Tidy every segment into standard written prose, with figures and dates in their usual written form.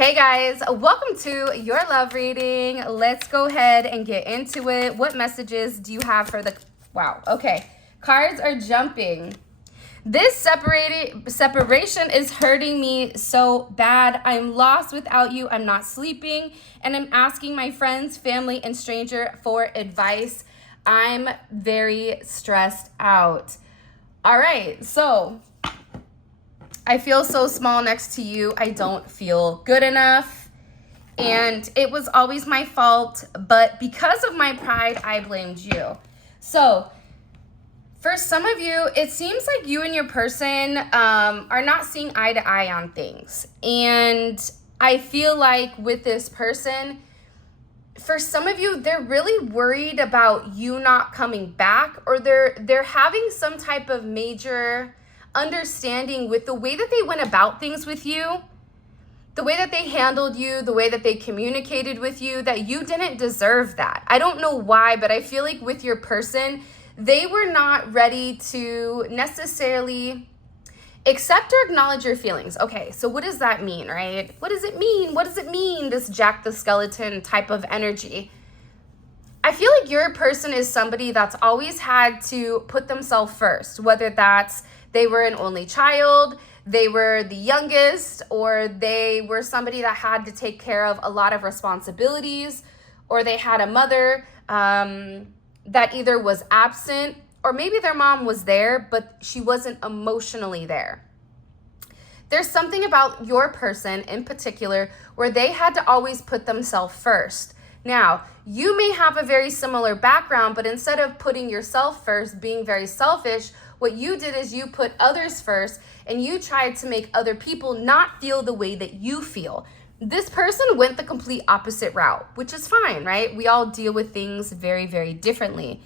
Hey guys, welcome to your love reading. Let's go ahead and get into it. What messages do you have for the... Wow, okay. Cards are jumping. This separation is hurting me so bad. I'm lost without you. I'm not sleeping. And I'm asking my friends, family, and stranger for advice. I'm very stressed out. All right, so... I feel so small next to you. I don't feel good enough. And it was always my fault. But because of my pride, I blamed you. So for some of you, it seems like you and your person are not seeing eye to eye on things. And I feel like with this person, for some of you, they're really worried about you not coming back, or they're having some type of major understanding with the way that they went about things with you, the way that they handled you, the way that they communicated with you, that you didn't deserve that. I don't know why, but I feel like with your person, they were not ready to necessarily accept or acknowledge your feelings. Okay, so what does that mean, right? What does it mean? What does it mean, this Jack the Skeleton type of energy? I feel like your person is somebody that's always had to put themselves first, whether that's they were an only child, they were the youngest, or they were somebody that had to take care of a lot of responsibilities, or they had a mother that either was absent, or maybe their mom was there, but she wasn't emotionally there. There's something about your person in particular where they had to always put themselves first. Now, you may have a very similar background, but instead of putting yourself first, being very selfish, what you did is you put others first and you tried to make other people not feel the way that you feel. This person went the complete opposite route, which is fine, right? We all deal with things very, very differently.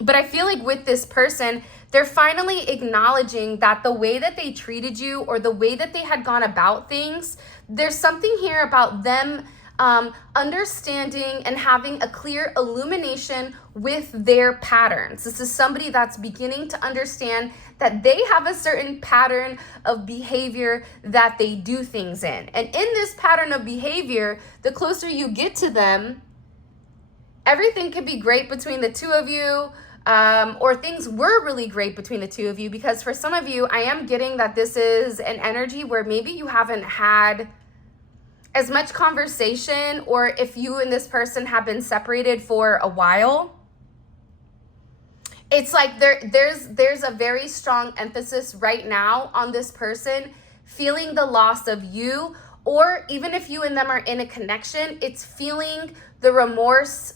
But I feel like with this person, they're finally acknowledging that the way that they treated you or the way that they had gone about things, there's something here about them understanding and having a clear illumination with their patterns. This is somebody that's beginning to understand that they have a certain pattern of behavior that they do things in. And in this pattern of behavior, the closer you get to them, everything could be great between the two of you, or things were really great between the two of you, because for some of you, I am getting that this is an energy where maybe you haven't had as much conversation, or if you and this person have been separated for a while, it's like there's a very strong emphasis right now on this person feeling the loss of you, or even if you and them are in a connection, it's feeling the remorse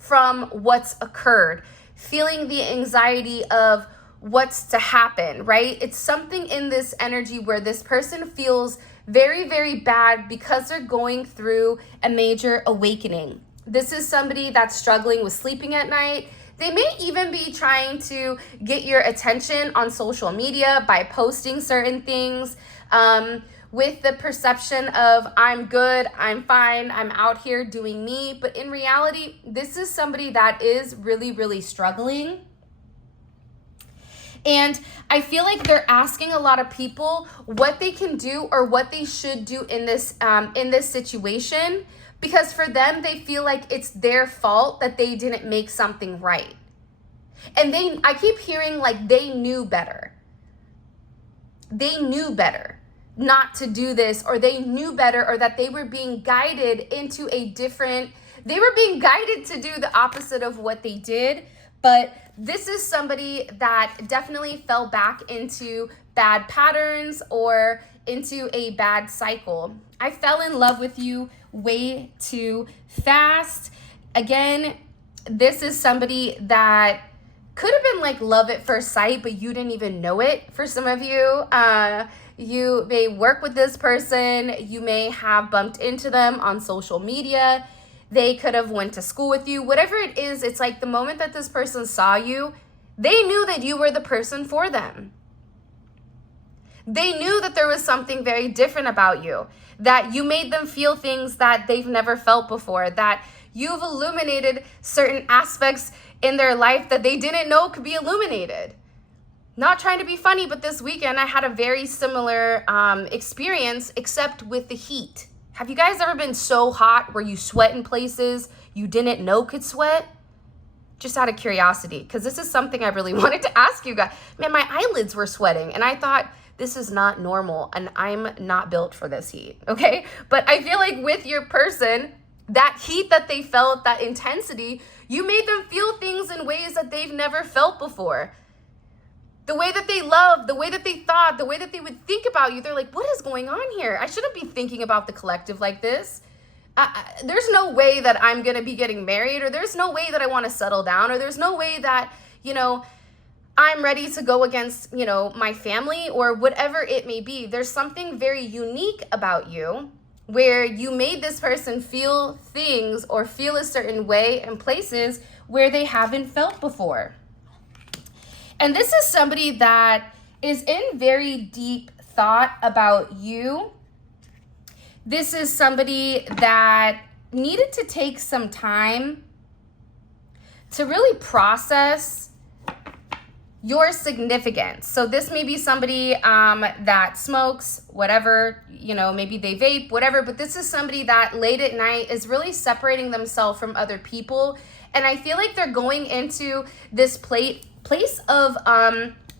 from what's occurred, feeling the anxiety of what's to happen, right? It's something in this energy where this person feels very, very bad because they're going through a major awakening. This is somebody that's struggling with sleeping at night. They may even be trying to get your attention on social media by posting certain things with the perception of I'm good, I'm fine, I'm out here doing me. But in reality, this is somebody that is really, really struggling. And I feel like they're asking a lot of people what they can do or what they should do in this situation, because for them, they feel like it's their fault that they didn't make something right. And I keep hearing like they knew better. They knew better not to do this, or they knew better, or that they were being guided into they were being guided to do the opposite of what they did. But this is somebody that definitely fell back into bad patterns or into a bad cycle. I fell in love with you way too fast. Again, this is somebody that could have been like love at first sight, but you didn't even know it. For some of you, you may work with this person. You may have bumped into them on social media. They could have went to school with you. Whatever it is, it's like the moment that this person saw you, they knew that you were the person for them. They knew that there was something very different about you, that you made them feel things that they've never felt before, that you've illuminated certain aspects in their life that they didn't know could be illuminated. Not trying to be funny, but this weekend I had a very similar experience, except with the heat. Have you guys ever been so hot where you sweat in places you didn't know could sweat? Just out of curiosity, because this is something I really wanted to ask you guys. Man, my eyelids were sweating and I thought, this is not normal and I'm not built for this heat, okay? But I feel like with your person, that heat that they felt, that intensity, you made them feel things in ways that they've never felt before. The way that they loved, the way that they thought, the way that they would think about you, they're like, what is going on here? I shouldn't be thinking about the collective like this. There's no way that I'm going to be getting married, or there's no way that I want to settle down, or there's no way that, you know, I'm ready to go against, you know, my family or whatever it may be. There's something very unique about you where you made this person feel things or feel a certain way in places where they haven't felt before. And this is somebody that is in very deep thought about you. This is somebody that needed to take some time to really process your significance. So this may be somebody that smokes, whatever, you know, maybe they vape, whatever, but this is somebody that late at night is really separating themselves from other people. And I feel like they're going into this place of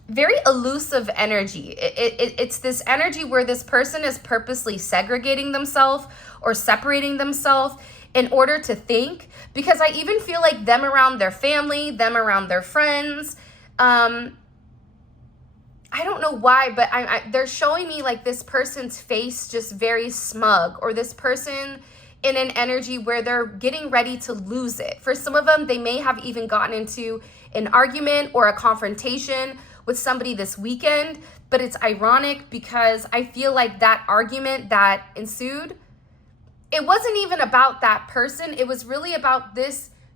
very elusive energy. It's this energy where this person is purposely segregating themselves or separating themselves in order to think, because I even feel like them around their family, them around their friends, I don't know why, but they're showing me like this person's face just very smug, or this person in an energy where they're getting ready to lose it. For some of them, they may have even gotten into an argument or a confrontation with somebody this weekend, but it's ironic because I feel like that argument that ensued, it wasn't even about that person. It was really about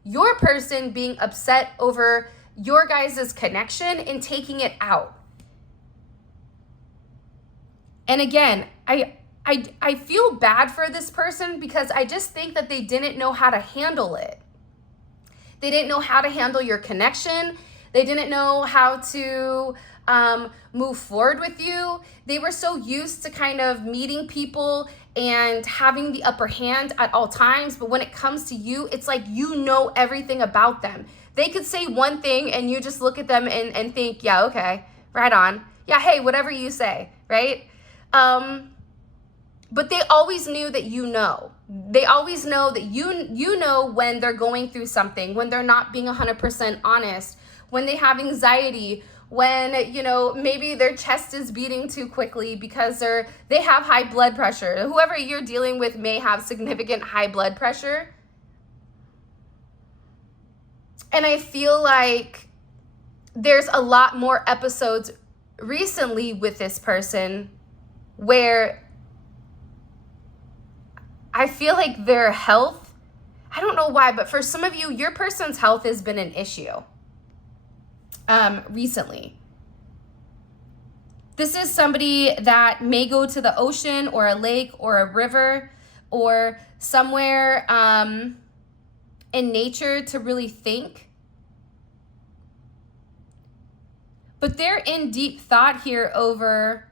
your person being upset over your guys' connection and taking it out. And again, I feel bad for this person because I just think that they didn't know how to handle it. They didn't know how to handle your connection. They didn't know how to move forward with you. They were so used to kind of meeting people and having the upper hand at all times. But when it comes to you, it's like you know everything about them. They could say one thing and you just look at them and think, yeah, okay, right on. Yeah, hey, whatever you say, right? But they always knew that you know. They always know that you know when they're going through something, when they're not being 100% honest, when they have anxiety, when, you know, maybe their chest is beating too quickly because they have high blood pressure. Whoever you're dealing with may have significant high blood pressure. And I feel like there's a lot more episodes recently with this person where I feel like their health, I don't know why, but for some of you, your person's health has been an issue recently. This is somebody that may go to the ocean or a lake or a river or somewhere in nature to really think. But they're in deep thought here over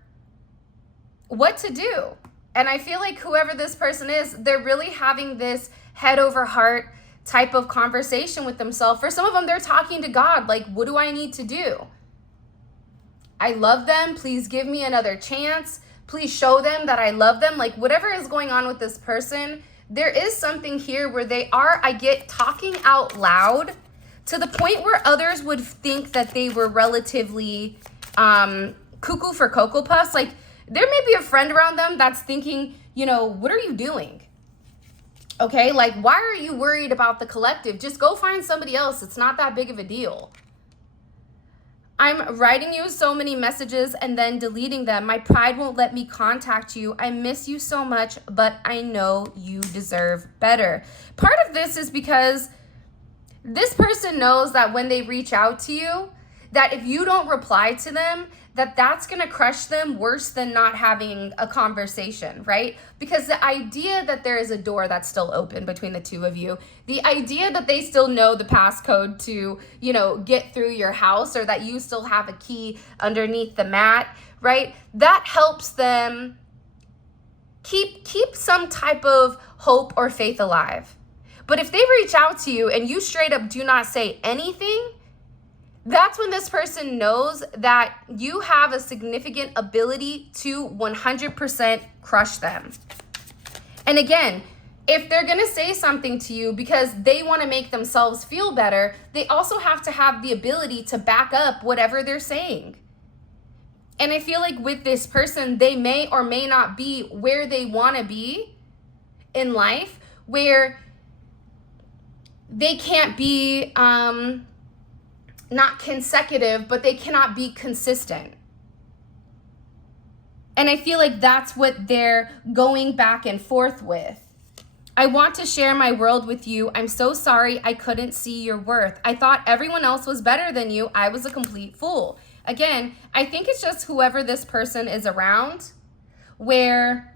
what to do. And I feel like whoever this person is, they're really having this head over heart type of conversation with themselves. For some of them, they're talking to God, like, what do I need to do? I love them. Please give me another chance. Please show them that I love them. Like, whatever is going on with this person, there is something here where I get talking out loud to the point where others would think that they were relatively cuckoo for Cocoa Puffs. Like, there may be a friend around them that's thinking, you know, what are you doing? Okay, like, why are you worried about the collective? Just go find somebody else. It's not that big of a deal. I'm writing you so many messages and then deleting them. My pride won't let me contact you. I miss you so much, but I know you deserve better. Part of this is because this person knows that when they reach out to you, that if you don't reply to them, that's going to crush them worse than not having a conversation, right? Because the idea that there is a door that's still open between the two of you, the idea that they still know the passcode to, you know, get through your house, or that you still have a key underneath the mat, right? That helps them keep some type of hope or faith alive. But if they reach out to you and you straight up do not say anything, that's when this person knows that you have a significant ability to 100% crush them. And again, if they're going to say something to you because they want to make themselves feel better, they also have to have the ability to back up whatever they're saying. And I feel like with this person, they may or may not be where they want to be in life, where they can't be not consecutive, but they cannot be consistent. And I feel like that's what they're going back and forth with. I want to share my world with you. I'm so sorry I couldn't see your worth. I thought everyone else was better than you. I was a complete fool. Again, I think it's just whoever this person is around, where,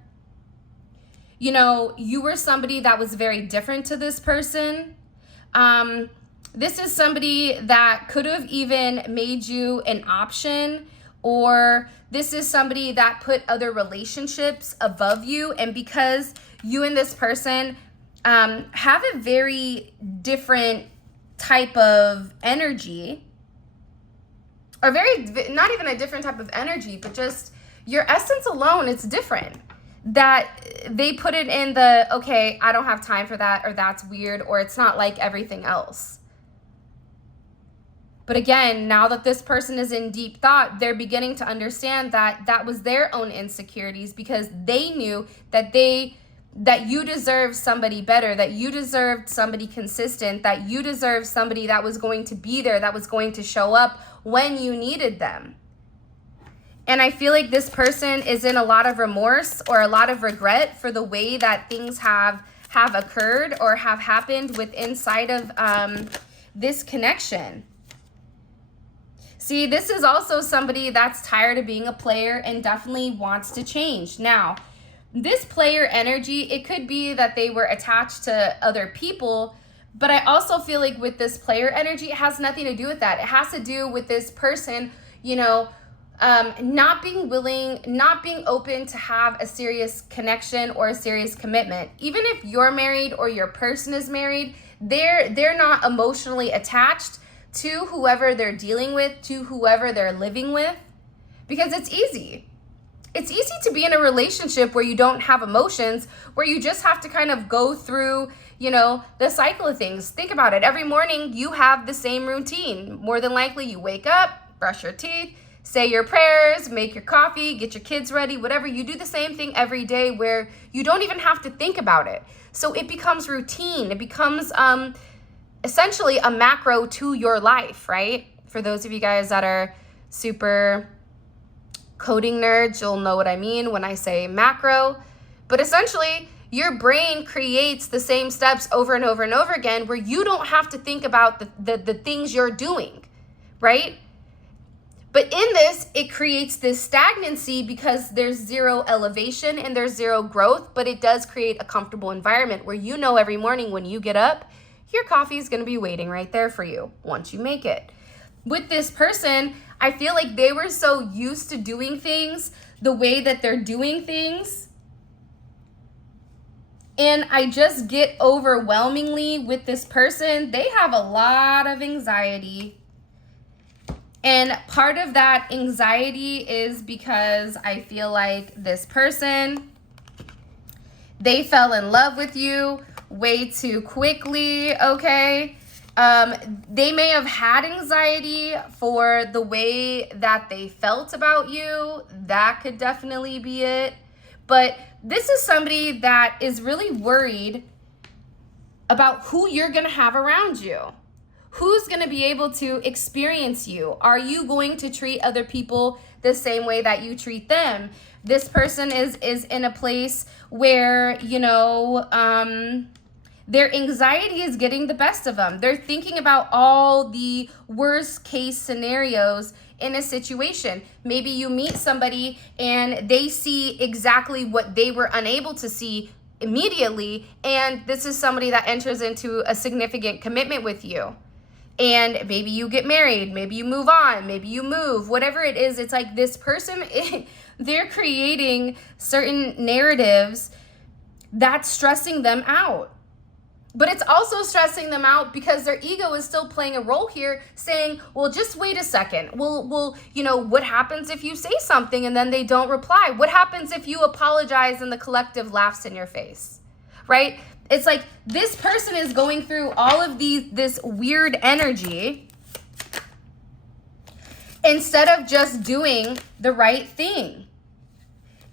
you know, you were somebody that was very different to this person. This is somebody that could have even made you an option, or this is somebody that put other relationships above you. And because you and this person have a very different type of energy, or not even a different type of energy, but just your essence alone, it's different. That they put it in the, okay, I don't have time for that, or that's weird, or it's not like everything else. But again, now that this person is in deep thought, they're beginning to understand that that was their own insecurities, because they knew that you deserved somebody better, that you deserved somebody consistent, that you deserved somebody that was going to be there, that was going to show up when you needed them. And I feel like this person is in a lot of remorse or a lot of regret for the way that things have occurred or have happened with inside of this connection. See, this is also somebody that's tired of being a player and definitely wants to change. Now, this player energy, it could be that they were attached to other people, but I also feel like with this player energy, it has nothing to do with that. It has to do with this person, you know, not being open to have a serious connection or a serious commitment. Even if you're married or your person is married, they're not emotionally attached to whoever they're dealing with, to whoever they're living with, because it's easy. It's easy to be in a relationship where you don't have emotions, where you just have to kind of go through, you know, the cycle of things. Think about it. Every morning you have the same routine. More than likely you wake up, brush your teeth, say your prayers, make your coffee, get your kids ready, whatever. You do the same thing every day where you don't even have to think about it. So it becomes routine. It becomes essentially a macro to your life, right? For those of you guys that are super coding nerds, you'll know what I mean when I say macro. But essentially, your brain creates the same steps over and over and over again, where you don't have to think about the things you're doing, right? But in this, it creates this stagnancy because there's zero elevation and there's zero growth, but it does create a comfortable environment where you know every morning when you get up, your coffee is going to be waiting right there for you once you make it. With this person, I feel like they were so used to doing things the way that they're doing things. And I just get overwhelmingly with this person, they have a lot of anxiety. And part of that anxiety is because I feel like this person, they fell in love with you way too quickly, okay? They may have had anxiety for the way that they felt about you. That could definitely be it. But this is somebody that is really worried about who you're going to have around you. Who's going to be able to experience you? Are you going to treat other people the same way that you treat them? This person is in a place where, you know, their anxiety is getting the best of them. They're thinking about all the worst case scenarios in a situation. Maybe you meet somebody and they see exactly what they were unable to see immediately, and this is somebody that enters into a significant commitment with you. And maybe you get married, maybe you move on, maybe you move, whatever it is, it's like this person, they're creating certain narratives that's stressing them out. But it's also stressing them out because their ego is still playing a role here, saying, well, just wait a second. Well, you know, what happens if you say something and then they don't reply? What happens if you apologize and the collective laughs in your face, right? It's like this person is going through all of this weird energy instead of just doing the right thing.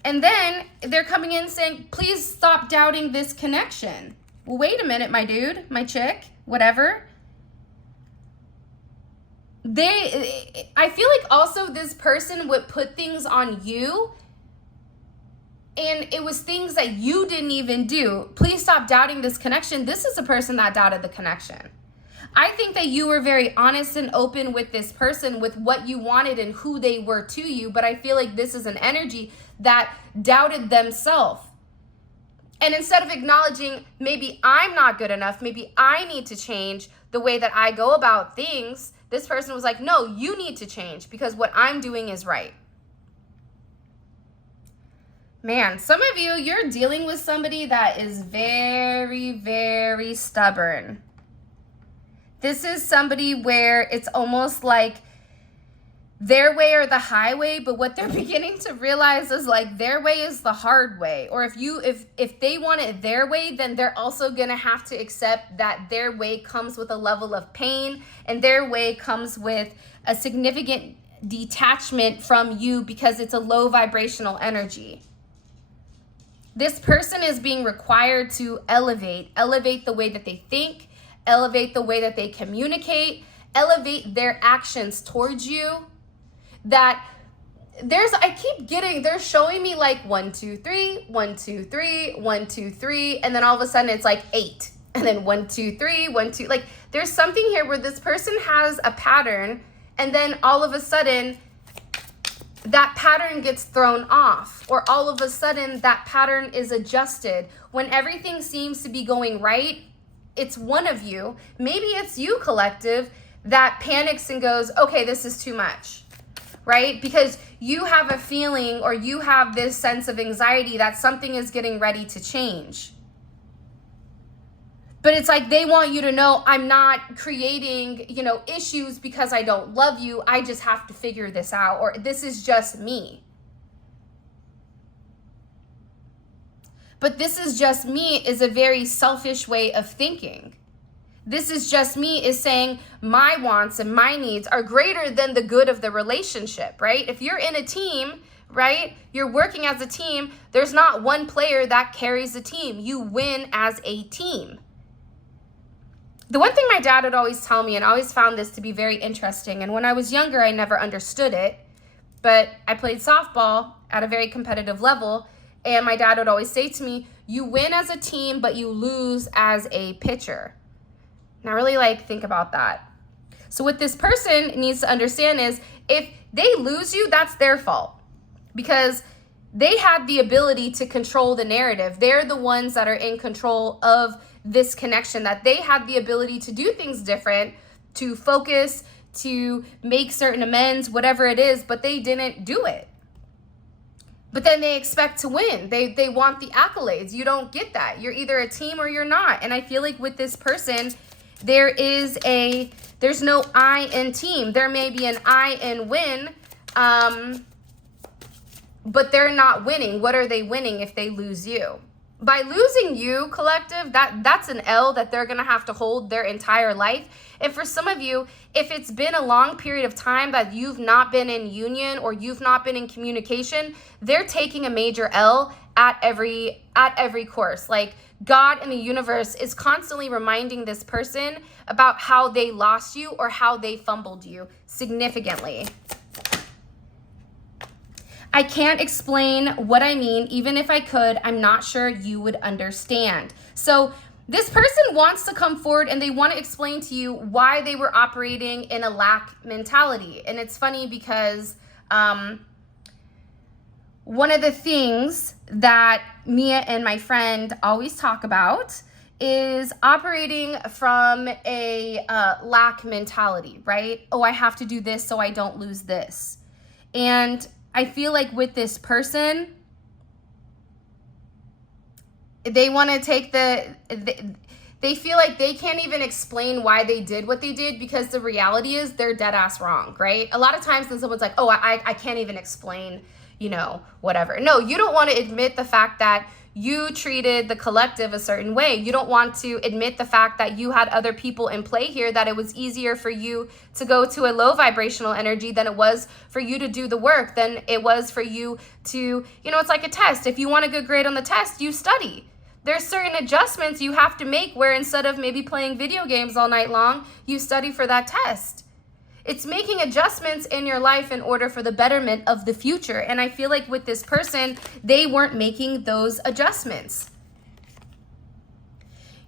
And then they're coming in saying, please stop doubting this connection. Well, wait a minute, my dude, my chick, whatever. I feel like also this person would put things on you, and it was things that you didn't even do. Please stop doubting this connection. This is a person that doubted the connection. I think that you were very honest and open with this person, with what you wanted and who they were to you, but I feel like this is an energy that doubted themselves. And instead of acknowledging, maybe I'm not good enough, maybe I need to change the way that I go about things, this person was like, no, you need to change because what I'm doing is right. Man, some of you, you're dealing with somebody that is very, very stubborn. This is somebody where it's almost like their way or the highway, but what they're beginning to realize is like their way is the hard way. Or if they want it their way, then they're also gonna have to accept that their way comes with a level of pain, and their way comes with a significant detachment from you because it's a low vibrational energy. This person is being required to elevate the way that they think, elevate the way that they communicate, elevate their actions towards you. That they're showing me like 1, 2, 3, 1, 2, 3, 1, 2, 3, and then all of a sudden it's like 8, and then 1, 2, 3, 1, 2. Like there's something here where this person has a pattern, and then all of a sudden that pattern gets thrown off, or all of a sudden that pattern is adjusted. When everything seems to be going right, it's one of you, maybe it's you, collective, that panics and goes, okay, this is too much. Right? Because you have a feeling, or you have this sense of anxiety that something is getting ready to change. But it's like they want you to know, I'm not creating, issues because I don't love you. I just have to figure this out, or this is just me. But this is just me is a very selfish way of thinking. This is just me is saying my wants and my needs are greater than the good of the relationship, right? If you're in a team, right, you're working as a team, there's not one player that carries the team. You win as a team. The one thing my dad would always tell me, and I always found this to be very interesting, and when I was younger, I never understood it, but I played softball at a very competitive level, and my dad would always say to me, you win as a team, but you lose as a pitcher. Now really think about that. So what this person needs to understand is if they lose you, that's their fault, because they had the ability to control the narrative. They're the ones that are in control of this connection, that they had the ability to do things different, to focus, to make certain amends, whatever it is, but they didn't do it. But then they expect to win. They want the accolades. You don't get that. You're either a team or you're not. And I feel like with this person, there's no I in team. There may be an I in win, but they're not winning. What are they winning if they lose you? By losing you, collective, that's an L that they're going to have to hold their entire life. And for some of you, if it's been a long period of time that you've not been in union or you've not been in communication, they're taking a major L at every course. Like God and the universe is constantly reminding this person about how they lost you or how they fumbled you significantly. I can't explain what I mean. Even if I could, I'm not sure you would understand. So this person wants to come forward and they want to explain to you why they were operating in a lack mentality. And it's funny because one of the things that Mia and my friend always talk about is operating from a lack mentality, right? Oh, I have to do this so I don't lose this. And I feel like with this person, They want to take they feel like they can't even explain why they did what they did, because the reality is they're dead ass wrong, right? A lot of times when someone's like, oh, I can't even explain, you know, whatever. No, you don't want to admit the fact that you treated the collective a certain way. You don't want to admit the fact that you had other people in play here, that it was easier for you to go to a low vibrational energy than it was for you to do the work, than it was for you to, you know, it's like a test. If you want a good grade on the test, you study. There's certain adjustments you have to make where instead of maybe playing video games all night long, you study for that test. It's making adjustments in your life in order for the betterment of the future. And I feel like with this person, they weren't making those adjustments.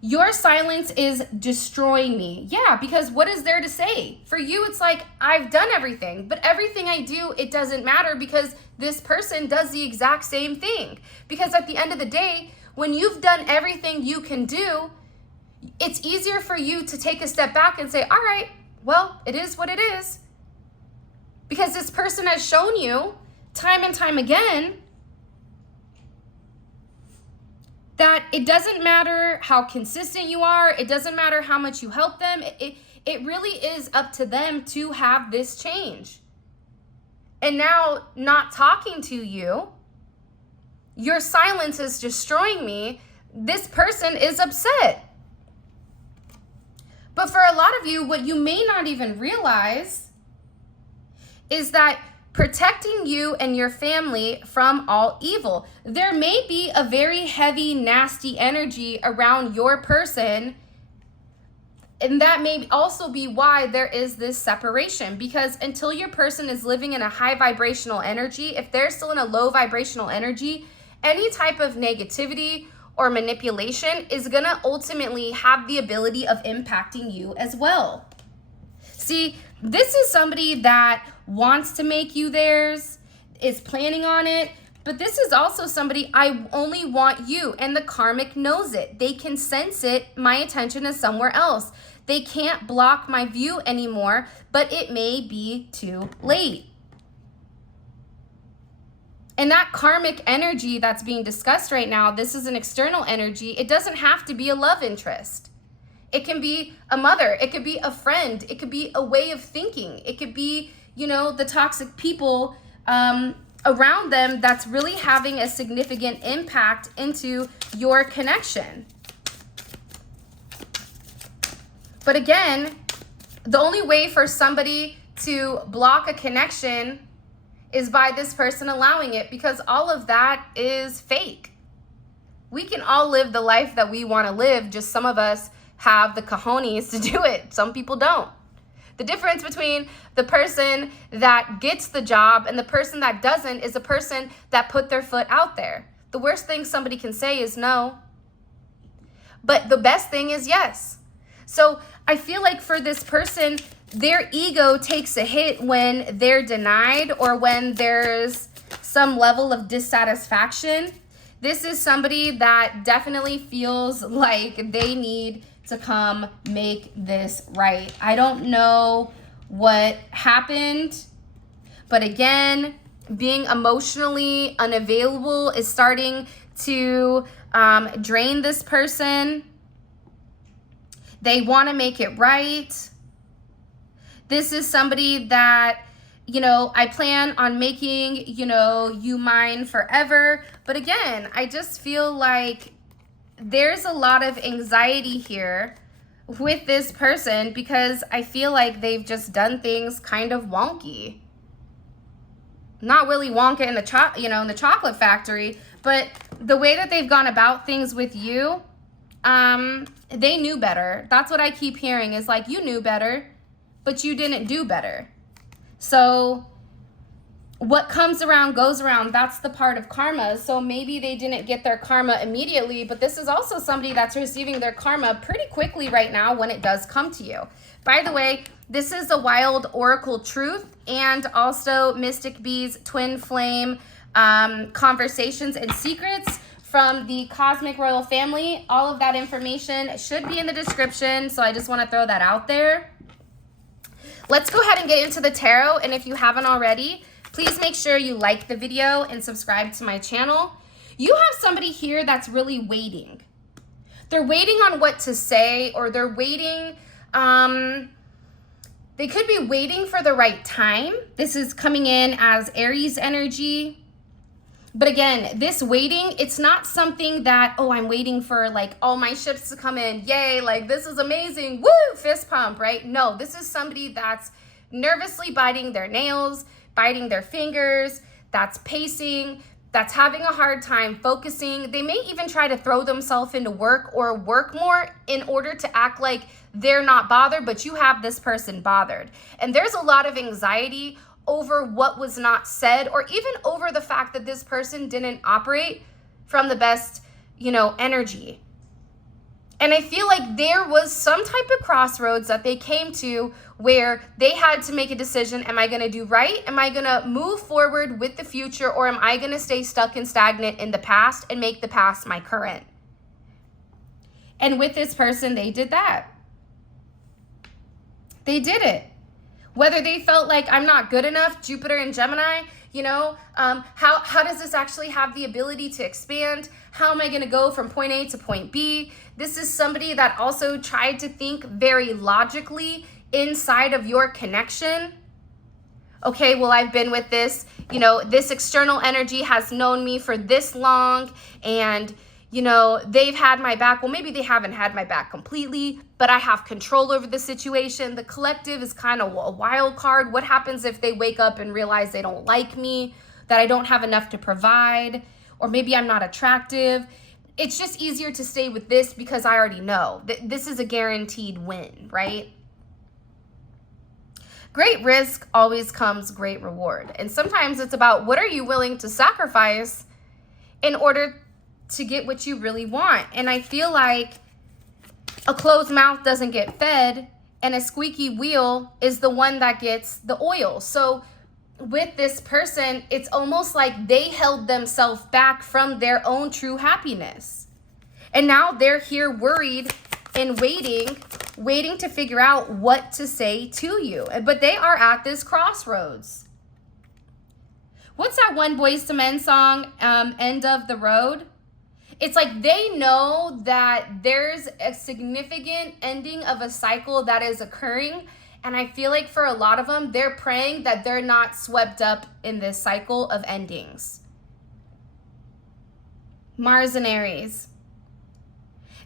Your silence is destroying me. Yeah, because what is there to say? For you, it's like, I've done everything, but everything I do, it doesn't matter, because this person does the exact same thing. Because at the end of the day, when you've done everything you can do, it's easier for you to take a step back and say, all right, well, it is what it is. Because this person has shown you time and time again that it doesn't matter how consistent you are. It doesn't matter how much you help them. It really is up to them to have this change. And now, not talking to you, your silence is destroying me. This person is upset. But for a lot of you, what you may not even realize is that protecting you and your family from all evil. There may be a very heavy, nasty energy around your person, and that may also be why there is this separation, because until your person is living in a high vibrational energy, if they're still in a low vibrational energy, any type of negativity or manipulation is gonna ultimately have the ability of impacting you as well. See, this is somebody that wants to make you theirs, is planning on it, but this is also somebody, I only want you, and the karmic knows it. They can sense it. My attention is somewhere else. They can't block my view anymore, but it may be too late. And that karmic energy that's being discussed right now, this is an external energy. It doesn't have to be a love interest. It can be a mother. It could be a friend. It could be a way of thinking. It could be, you know, the toxic people around them that's really having a significant impact into your connection. But again, the only way for somebody to block a connection is by this person allowing it, because all of that is fake. We can all live the life that we want to live, just some of us have the cojones to do it. Some people don't. The difference between the person that gets the job and the person that doesn't is a person that put their foot out there. The worst thing somebody can say is no, but the best thing is yes. So I feel like for this person, their ego takes a hit when they're denied or when there's some level of dissatisfaction. This is somebody that definitely feels like they need to come make this right. I don't know what happened, but again, being emotionally unavailable is starting to drain this person. They want to make it right. This is somebody that, you know, I plan on making, you know, you mine forever. But again, I just feel like there's a lot of anxiety here with this person because I feel like they've just done things kind of wonky. Not Willy Wonka in the in the chocolate factory, but the way that they've gone about things with you, they knew better. That's what I keep hearing is like, you knew better, but you didn't do better. So what comes around goes around. That's the part of karma. So maybe they didn't get their karma immediately, but this is also somebody that's receiving their karma pretty quickly right now when it does come to you. By the way, this is a Wild Oracle Truth and also Mystic Bee's Twin Flame Conversations and Secrets from the Cosmic Royal Family. All of that information should be in the description, so I just want to throw that out there. Let's go ahead and get into the tarot, and if you haven't already, please make sure you like the video and subscribe to my channel. You have somebody here that's really waiting. They're waiting on what to say, or they're waiting, they could be waiting for the right time. This is coming in as Aries energy. But again, this waiting, it's not something that, oh, I'm waiting for like all my ships to come in. Yay, like this is amazing. Woo, fist pump, right? No, this is somebody that's nervously biting their nails, biting their fingers, that's pacing, that's having a hard time focusing. They may even try to throw themselves into work or work more in order to act like they're not bothered, but you have this person bothered. And there's a lot of anxiety over what was not said, or even over the fact that this person didn't operate from the best, energy. And I feel like there was some type of crossroads that they came to where they had to make a decision. Am I going to do right? Am I going to move forward with the future? Or am I going to stay stuck and stagnant in the past and make the past my current? And with this person, they did that. They did it. Whether they felt like I'm not good enough, Jupiter and Gemini, how does this actually have the ability to expand? How am I going to go from point A to point B? This is somebody that also tried to think very logically inside of your connection. Okay, well, I've been with this, this external energy has known me for this long, and they've had my back. Well, maybe they haven't had my back completely, but I have control over the situation. The collective is kind of a wild card. What happens if they wake up and realize they don't like me, that I don't have enough to provide, or maybe I'm not attractive? It's just easier to stay with this because I already know that this is a guaranteed win, right? Great risk always comes great reward. And sometimes it's about what are you willing to sacrifice in order to get what you really want. And I feel like a closed mouth doesn't get fed, and a squeaky wheel is the one that gets the oil. So with this person, it's almost like they held themselves back from their own true happiness. And now they're here worried and waiting to figure out what to say to you. But they are at this crossroads. What's that one Boyz II Men song, End of the Road? It's like they know that there's a significant ending of a cycle that is occurring. And I feel like for a lot of them, they're praying that they're not swept up in this cycle of endings. Mars and Aries.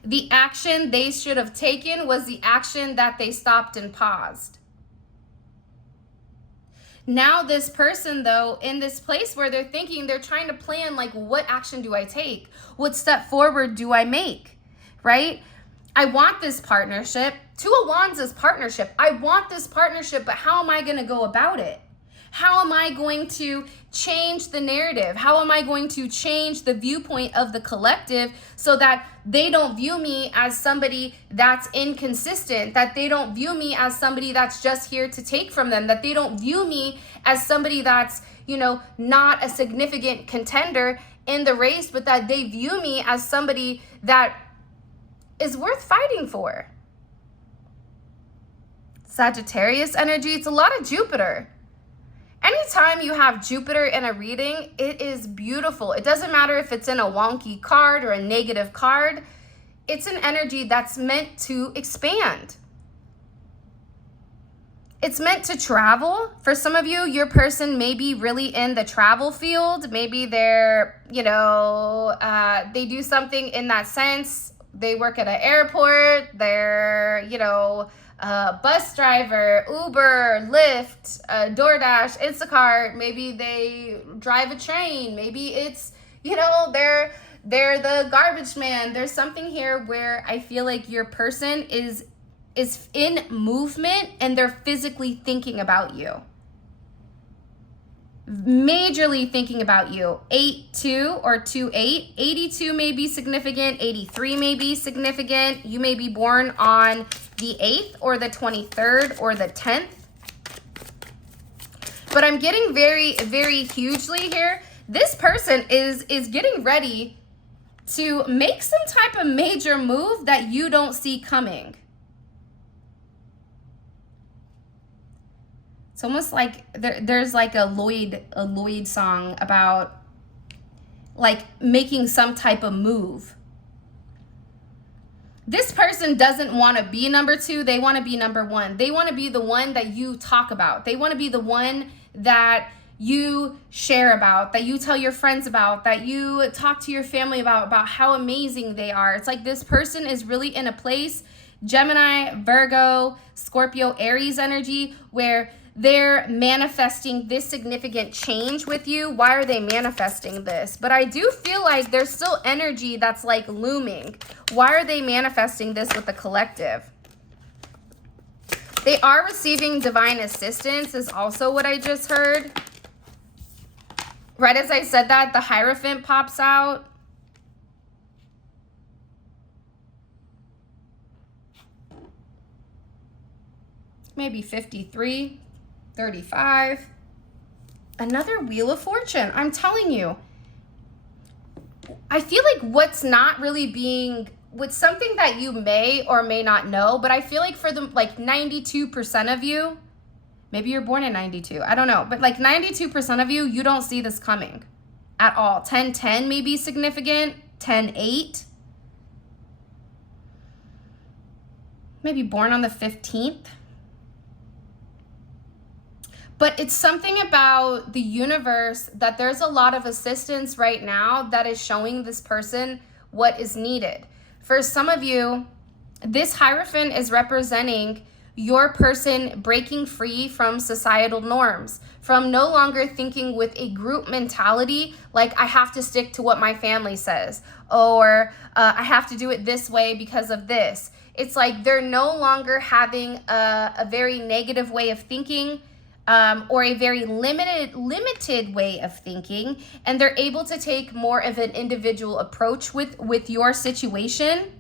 The action they should have taken was the action that they stopped and paused. Now this person, though, in this place where they're thinking, they're trying to plan, like, what action do I take? What step forward do I make, right? I want this partnership. Two of Wands is partnership. I want this partnership, but how am I going to go about it? How am I going to change the narrative? How am I going to change the viewpoint of the collective so that they don't view me as somebody that's inconsistent, that they don't view me as somebody that's just here to take from them, that they don't view me as somebody that's, not a significant contender in the race, but that they view me as somebody that is worth fighting for. Sagittarius energy, it's a lot of Jupiter. Anytime you have Jupiter in a reading, it is beautiful. It doesn't matter if it's in a wonky card or a negative card. It's an energy that's meant to expand. It's meant to travel. For some of you, your person may be really in the travel field. Maybe they're, they do something in that sense. They work at an airport. They're, bus driver, Uber, Lyft, DoorDash, Instacart. Maybe they drive a train. Maybe it's, they're the garbage man. There's something here where I feel like your person is in movement and they're physically thinking about you. Majorly thinking about you. 8-2 or 2-8. 82 may be significant. 83 may be significant. You may be born on the 8th or the 23rd or the 10th. But I'm getting very, very hugely here. This person is getting ready to make some type of major move that you don't see coming. It's almost like there's like a Lloyd song about like making some type of move. This person doesn't want to be number two. They want to be number one. They want to be the one that you talk about. They want to be the one that you share about, that you tell your friends about, that you talk to your family about how amazing they are. It's like this person is really in a place, Gemini, Virgo, Scorpio, Aries energy, where they're manifesting this significant change with you. Why are they manifesting this? But I do feel like there's still energy that's like looming. Why are they manifesting this with the collective? They are receiving divine assistance is also what I just heard. Right as I said that, the Hierophant pops out. Maybe 53, 35. Another Wheel of Fortune. I'm telling you. I feel like what's not really being, with something that you may or may not know, but I feel like for the like 92% of you, maybe you're born in 92, I don't know, but like 92% of you, you don't see this coming at all. 10-10 may be significant, 10-8. Maybe born on the 15th. But it's something about the universe that there's a lot of assistance right now that is showing this person what is needed. For some of you, this Hierophant is representing your person breaking free from societal norms, from no longer thinking with a group mentality, like I have to stick to what my family says, or I have to do it this way because of this. It's like they're no longer having a very negative way of thinking, or a very limited way of thinking, and they're able to take more of an individual approach with your situation.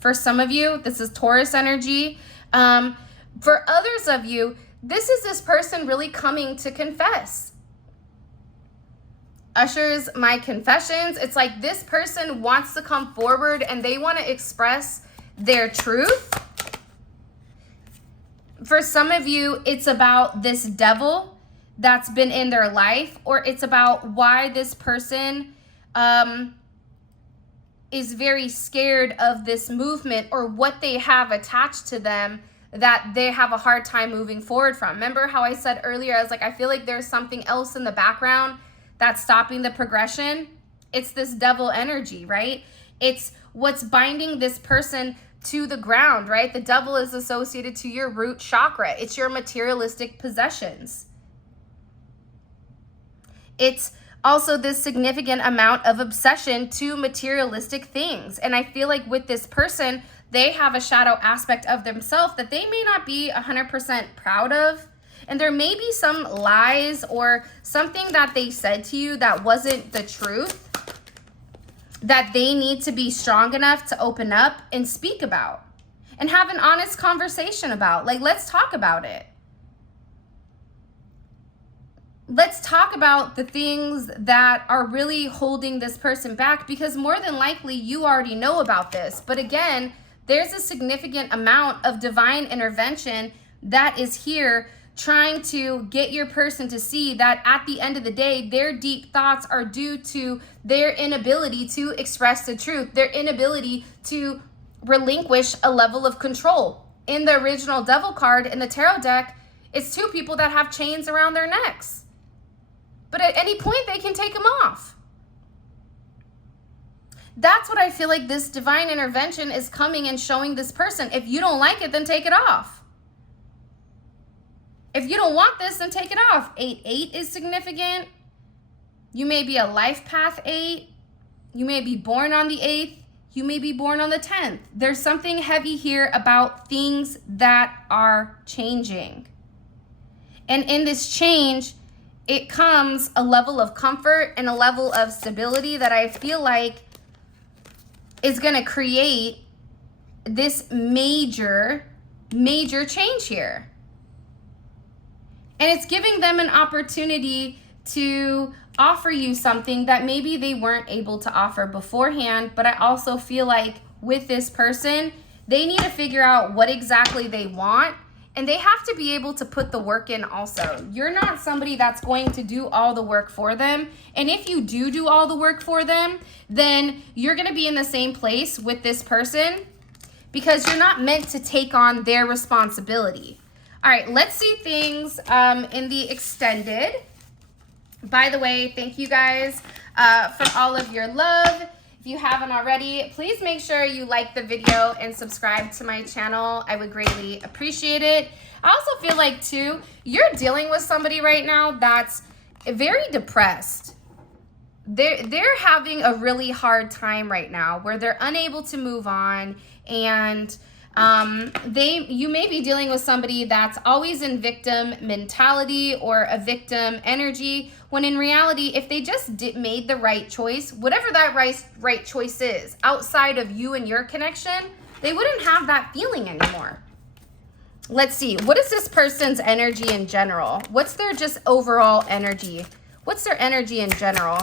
For some of you, this is Taurus energy. For others of you, this is this person really coming to confess. Ushers, my confessions. It's like this person wants to come forward and they want to express their truth. For some of you, it's about this devil that's been in their life, or it's about why this person is very scared of this movement, or what they have attached to them that they have a hard time moving forward from. Remember how I said earlier, I was like, I feel like there's something else in the background that's stopping the progression. It's this devil energy, right? It's what's binding this person to the ground, right? The devil is associated to your root chakra. It's your materialistic possessions. It's also this significant amount of obsession to materialistic things. And I feel like with this person, they have a shadow aspect of themselves that they may not be 100% proud of. And there may be some lies or something that they said to you that wasn't the truth, that they need to be strong enough to open up and speak about and have an honest conversation about. Like, let's talk about it. Let's talk about the things that are really holding this person back, because more than likely you already know about this. But again, there's a significant amount of divine intervention that is here trying to get your person to see that at the end of the day, their deep thoughts are due to their inability to express the truth, their inability to relinquish a level of control. In the original Devil card in the tarot deck, it's two people that have chains around their necks. But at any point, they can take them off. That's what I feel like this divine intervention is coming and showing this person. If you don't like it, then take it off. If you don't want this, then take it off. 8-8 is significant. You may be a life path 8. You may be born on the 8th. You may be born on the 10th. There's something heavy here about things that are changing. And in this change, it comes a level of comfort and a level of stability that I feel like is going to create this major change here. And it's giving them an opportunity to offer you something that maybe they weren't able to offer beforehand. But I also feel like with this person, they need to figure out what exactly they want And they have to be able to put the work in also. You're not somebody that's going to do all the work for them. And if you do all the work for them, then you're going to be in the same place with this person because you're not meant to take on their responsibility. All right, let's see things in the extended. By the way, thank you guys for all of your love. If you haven't already, please make sure you like the video and subscribe to my channel. I would greatly appreciate it. I also feel like, too, you're dealing with somebody right now that's very depressed. They're having a really hard time right now where they're unable to move on, and you may be dealing with somebody that's always in victim mentality or a victim energy, when in reality, if they just made the right choice, whatever that right choice is, outside of you and your connection, they wouldn't have that feeling anymore. Let's see, what is this person's energy in general? What's their just overall energy? What's their energy in general?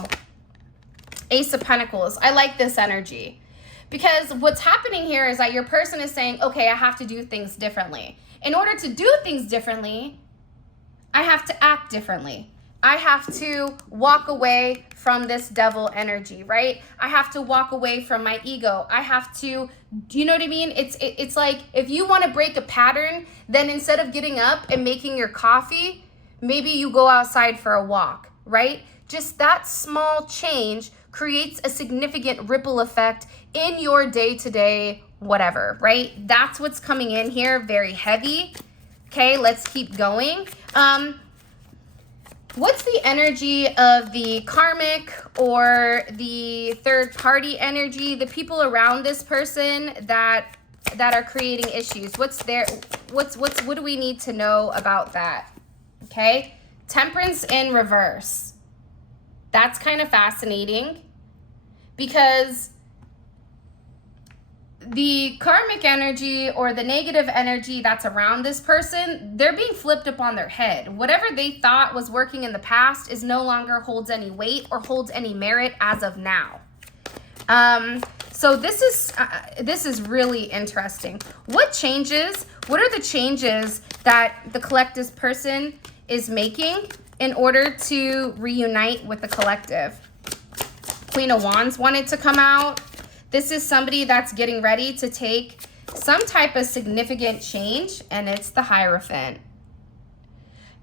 Ace of Pentacles. I like this energy. Because what's happening here is that your person is saying, okay, I have to do things differently. In order to do things differently, I have to act differently. I have to walk away from this devil energy, right? I have to walk away from my ego. I have to, do you know what I mean? It's like if you want to break a pattern, then instead of getting up and making your coffee, maybe you go outside for a walk, right? Just that small change creates a significant ripple effect in your day-to-day whatever, right? That's what's coming in here, very heavy. Okay, let's keep going. What's the energy of the karmic or the third party energy, the people around this person that are creating issues? What do we need to know about that? Okay, Temperance in reverse. That's kind of fascinating because the karmic energy or the negative energy that's around this person, they're being flipped upon their head. Whatever they thought was working in the past is no longer holds any weight or holds any merit as of now. So this is really interesting. What changes? What are the changes that the collective person is making in order to reunite with the collective? Queen of Wands wanted to come out. This is somebody that's getting ready to take some type of significant change, and it's the Hierophant.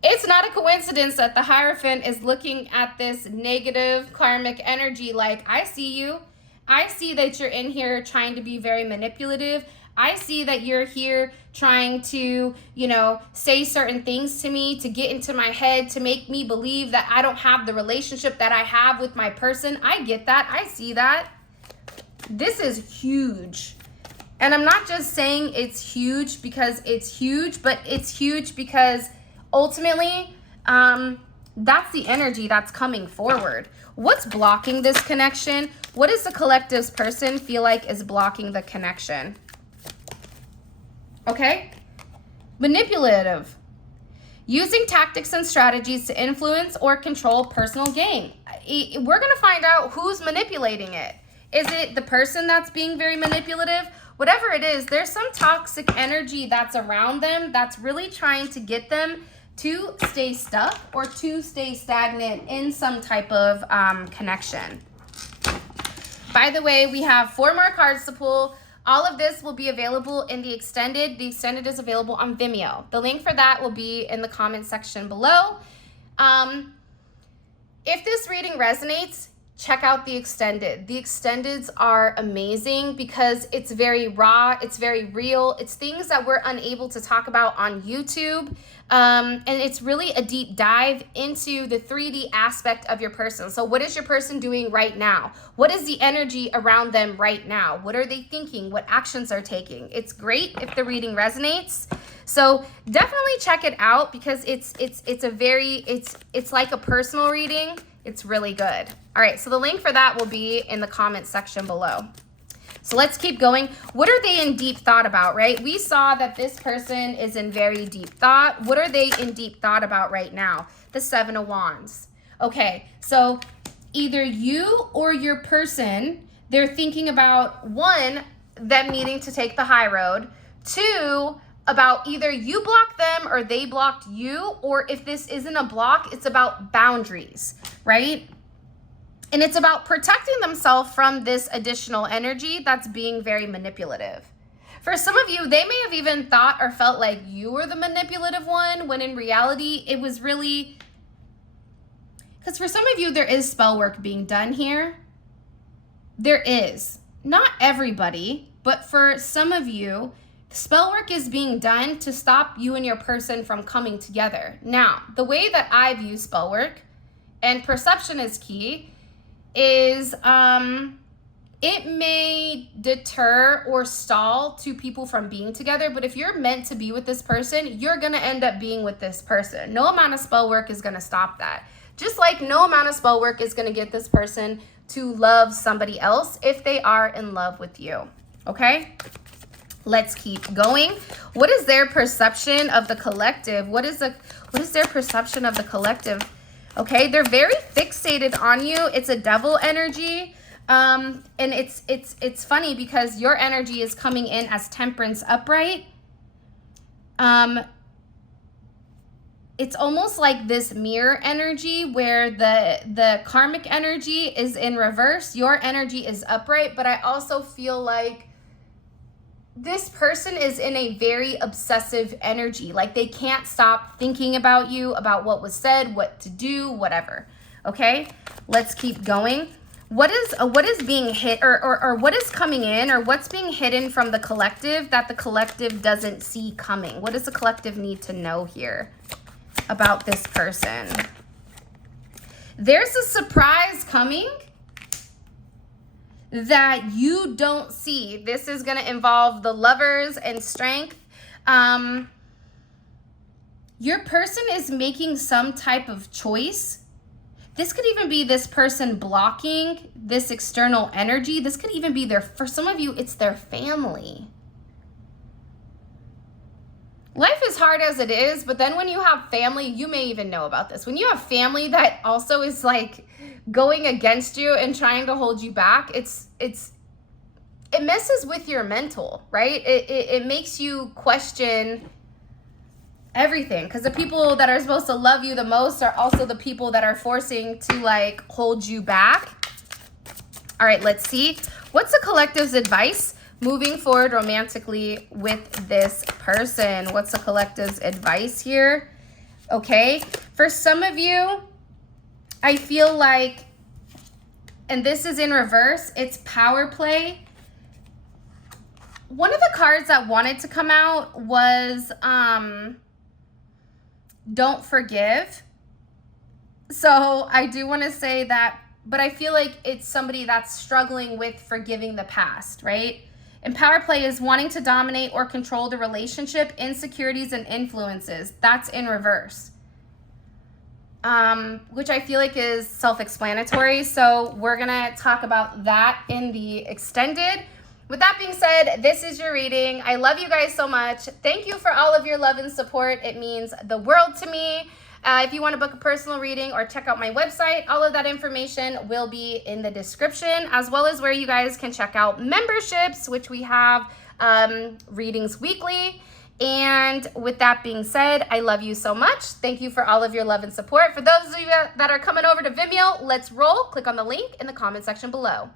It's not a coincidence that the Hierophant is looking at this negative karmic energy like, I see you. I see that you're in here trying to be very manipulative. I see that you're here trying to, say certain things to me, to get into my head, to make me believe that I don't have the relationship that I have with my person. I get that. I see that. This is huge. And I'm not just saying it's huge because it's huge, but it's huge because ultimately, that's the energy that's coming forward. What's blocking this connection? What does the collective's person feel like is blocking the connection? Okay? Manipulative. Using tactics and strategies to influence or control personal gain. We're going to find out who's manipulating it. Is it the person that's being very manipulative? Whatever it is, there's some toxic energy that's around them that's really trying to get them to stay stuck or to stay stagnant in some type of connection. By the way, we have 4 more cards to pull. All of this will be available in the extended. The extended is available on Vimeo. The link for that will be in the comment section below. If this reading resonates, check out the extended. The extendeds are amazing because it's very raw, it's very real. It's things that we're unable to talk about on YouTube. And it's really a deep dive into the 3D aspect of your person. So what is your person doing right now? What is the energy around them right now? What are they thinking? What actions are taking? It's great if the reading resonates. So definitely check it out because it's like a personal reading. It's really good. All right, so the link for that will be in the comment section below. So let's keep going. What are they in deep thought about, right? We saw that this person is in very deep thought. What are they in deep thought about right now? The 7 of Wands. Okay, so either you or your person, they're thinking about, 1, them needing to take the high road, 2, about either you blocked them or they blocked you, or if this isn't a block, it's about boundaries, right? And it's about protecting themselves from this additional energy that's being very manipulative. For some of you, they may have even thought or felt like you were the manipulative one, when in reality, it was really... Because for some of you, there is spell work being done here. There is. Not everybody, but for some of you, spell work is being done to stop you and your person from coming together. Now, the way that I view spell work, and perception is key, is it may deter or stall two people from being together, but if you're meant to be with this person, you're going to end up being with this person. No amount of spell work is going to stop that. Just like no amount of spell work is going to get this person to love somebody else if they are in love with you. Okay? Let's keep going. What is their perception of the collective? What is their perception of the collective? Okay, they're very fixated on you. It's a devil energy. And it's funny because your energy is coming in as Temperance upright. It's almost like this mirror energy where the karmic energy is in reverse. Your energy is upright, but I also feel like this person is in a very obsessive energy. Like they can't stop thinking about you, about what was said, what to do, whatever. Okay, let's keep going. What is being hit or what is coming in, or what's being hidden from the collective that the collective doesn't see coming? What does the collective need to know here about this person? There's a surprise coming that you don't see. This is going to involve the Lovers and Strength. Your person is making some type of choice. This could even be this person blocking this external energy. This could even be for some of you, it's their family. Life is hard as it is, but then when you have family, you may even know about this. When you have family that also is like going against you and trying to hold you back, it messes with your mental, right? It makes you question everything, because the people that are supposed to love you the most are also the people that are forcing to like hold you back. All right, let's see. What's the collective's advice moving forward romantically with this person? What's the collective's advice here? Okay, for some of you, I feel like, and this is in reverse, it's power play. One of the cards that wanted to come out was don't forgive. So I do want to say that, but I feel like it's somebody that's struggling with forgiving the past, right? And power play is wanting to dominate or control the relationship, insecurities and influences. That's in reverse. Which I feel like is self-explanatory. So we're going to talk about that in the extended. With that being said, this is your reading. I love you guys so much. Thank you for all of your love and support. It means the world to me. If you want to book a personal reading or check out my website, all of that information will be in the description, as well as where you guys can check out memberships, which we have readings weekly. And with that being said, I love you so much. Thank you for all of your love and support. For those of you that are coming over to Vimeo, let's roll. Click on the link in the comment section below.